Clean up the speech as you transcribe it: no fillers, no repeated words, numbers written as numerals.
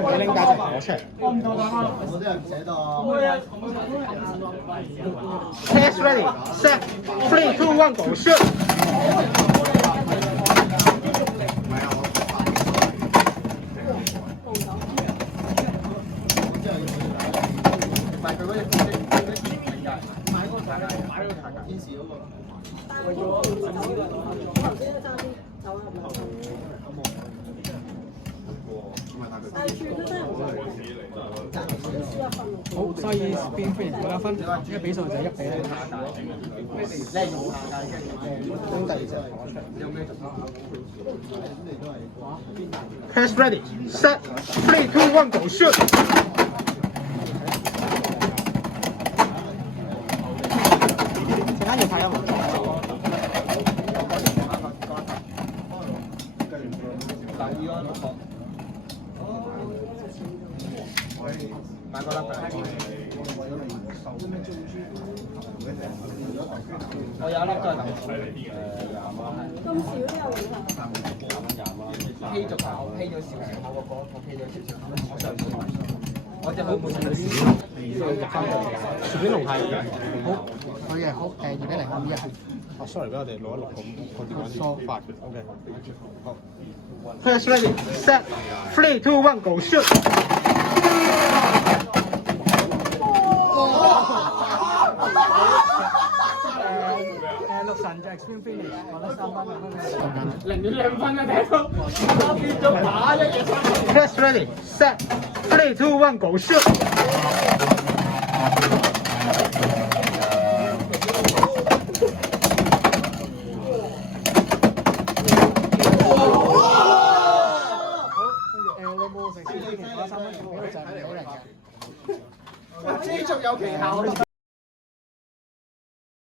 佢拎架就攞出嚟。我啲人唔捨得啊。Test ready, set, 3, 2, 1, go shoot！ 唔係佢嗰隻買嗰個大價，買嗰個大價天使嗰個。好，所以變飛攞一分，一比數就1比1。你用大價拎第二隻，有咩就 Test ready, set, 3, 2, 1, go shoot！ 陣間要睇音樂。買個粒嘅。我有一粒都係咁。咁少都有影響。批咗少，我批咗少少。我上次我隻好滿意。薯片龍係好，佢嘅好2比0咁1。哦，sorry，俾我哋攞一錄咁，我電話疏發。OK， 好。Test ready, set, 3, 2, 1, go shoot！ 六神就 extreme finish， 攞得3分0.2分啊！睇到變咗打一嘢。Test ready, set, 3, 2, 1, go shoot！ 你冇食先，攞3分，俾佢就係2比0嘅。繼續有奇效。